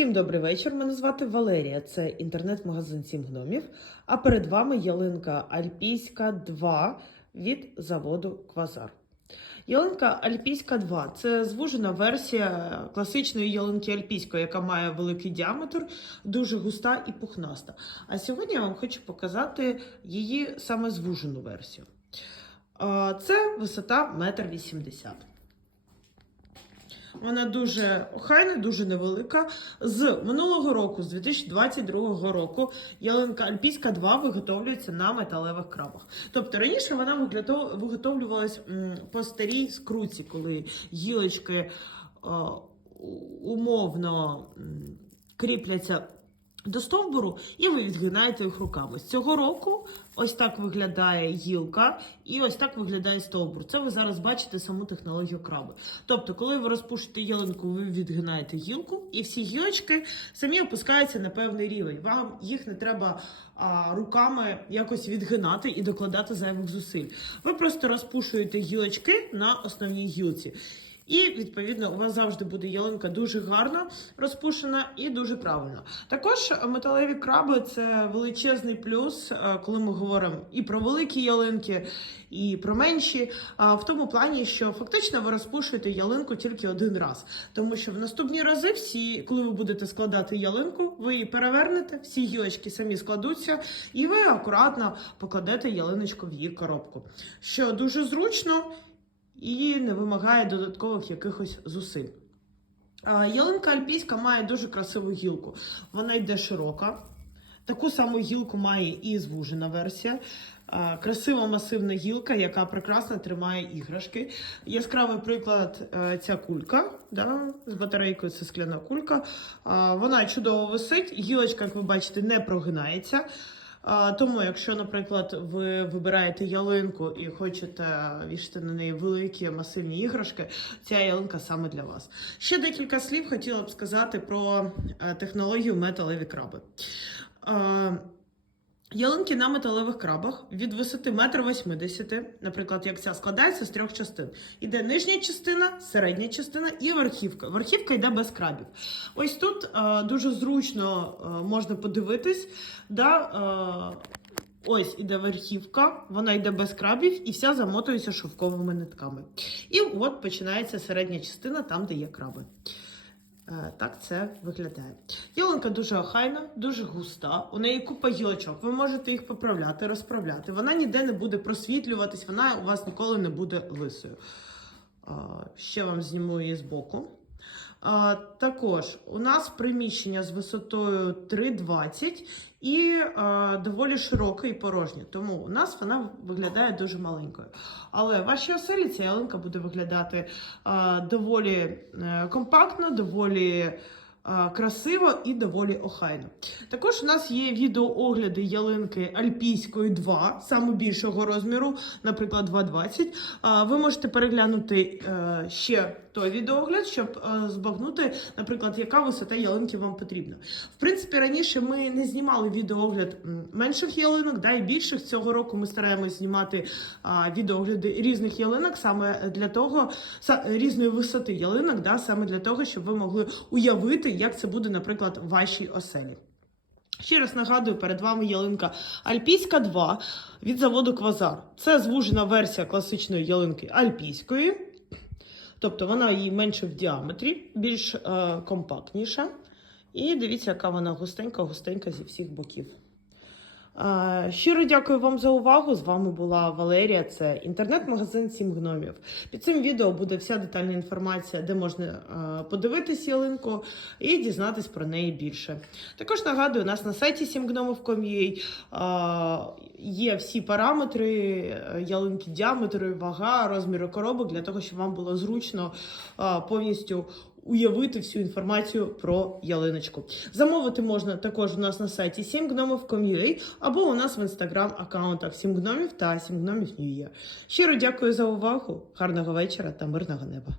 Всім добрий вечір. Мене звати Валерія. Це інтернет-магазин Сім гномів. А перед вами ялинка Альпійська 2 від заводу Квазар. Ялинка Альпійська 2 це звужена версія класичної ялинки Альпійської, яка має великий діаметр, дуже густа і пухнаста. А сьогодні я вам хочу показати її саме звужену версію. Це висота 1,80 м. Вона дуже охайна, дуже невелика. З минулого року, з 2022 року, ялинка Альпійська 2 виготовлюється на металевих крабах. Тобто раніше вона виготовлювалась по старій скруці, коли гілочки е, умовно кріпляться до стовбуру, і ви відгинаєте їх руками. З цього року ось так виглядає гілка, і ось так виглядає стовбур. Це ви зараз бачите саму технологію краби. Тобто, коли ви розпушите ялинку, ви відгинаєте гілку, і всі гілочки самі опускаються на певний рівень. Вам їх не треба а, руками якось відгинати і докладати зайвих зусиль. Ви просто розпушуєте гілочки на основній гілці. І відповідно у вас завжди буде ялинка дуже гарна, розпушена і дуже правильно. Також металеві краби це величезний плюс, е, коли ми говоримо і про великі ялинки, і про менші. В тому плані, що фактично ви розпушуєте ялинку тільки один раз, тому що в наступні рази, всі, коли ви будете складати ялинку, ви її перевернете, всі гілочки самі складуться, і ви акуратно покладете ялиночку в її коробку, що дуже зручно і не вимагає додаткових якихось зусиль. Ялинка альпійська має дуже красиву гілку. Вона йде широка. Таку саму гілку має і звужена версія. Красива масивна гілка, яка прекрасно тримає іграшки. Яскравий приклад е, ця кулька да, з батарейкою це скляна кулька. Вона чудово висить. Гілочка, як ви бачите, не прогинається. Тому, якщо, наприклад, ви вибираєте ялинку і хочете вішати на неї великі масивні іграшки, ця ялинка саме для вас. Ще декілька слів хотіла б сказати про е, технологію металеві краби. Ялинки на металевих крабах від висоти 1,80 м, наприклад, як ця складається з трьох частин. Іде нижня частина, середня частина і верхівка. Верхівка йде без крабів. Ось тут е, дуже зручно е, можна подивитись. Да, е, Ось іде верхівка, вона йде без крабів і вся замотується шовковими нитками. І от починається середня частина, там, де є краби. Е, Так це виглядає. Ялинка дуже охайна, дуже густа. У неї купа гілочок. Ви можете їх поправляти, розправляти. Вона ніде не буде просвітлюватись, вона у вас ніколи не буде лисою. Ще вам зніму її з боку. Також у нас приміщення з висотою 3,20 і доволі широке і порожнє. Тому у нас вона виглядає дуже маленькою. Але в вашій оселі ця ялинка буде виглядати доволі е, компактно, доволі красиво і доволі охайно. Також у нас є відеоогляди ялинки Альпійської 2, саме розміру, наприклад, 2,20. Ви можете переглянути е, ще той відеоогляд, щоб е, збагнути, наприклад, яка висота ялинки вам потрібна. В принципі, раніше ми не знімали відеоогляд менших ялинок, да, і більших. Цього року ми стараємось знімати відеогляди різних ялинок саме для того, різної висоти ялинок, да, саме для того, щоб ви могли уявити, як це буде, наприклад, в вашій оселі. Ще раз нагадую, перед вами ялинка Альпійська 2 від заводу Квазар. Це звужена версія класичної ялинки Альпійської. Тобто вона її менше в діаметрі, більш е, компактніша. І дивіться, яка вона густенька-густенька зі всіх боків. Е, Щиро дякую вам за увагу. З вами була Валерія. Це інтернет-магазин Сім гномів. Під цим відео буде вся детальна інформація, де можна е, подивитись ялинку і дізнатись про неї більше. Також нагадую, у нас на сайті сімгномів.com.ua е, є всі параметри ялинки, діаметри, вага, розміри коробок для того, щоб вам було зручно повністю уявити всю інформацію про ялиночку. Замовити можна також у нас на сайті 7gnomів.com.ua або у нас в інстаграм-аккаунтах 7 гномів та 7 гномів New Year. Щиро дякую за увагу, гарного вечора та мирного неба.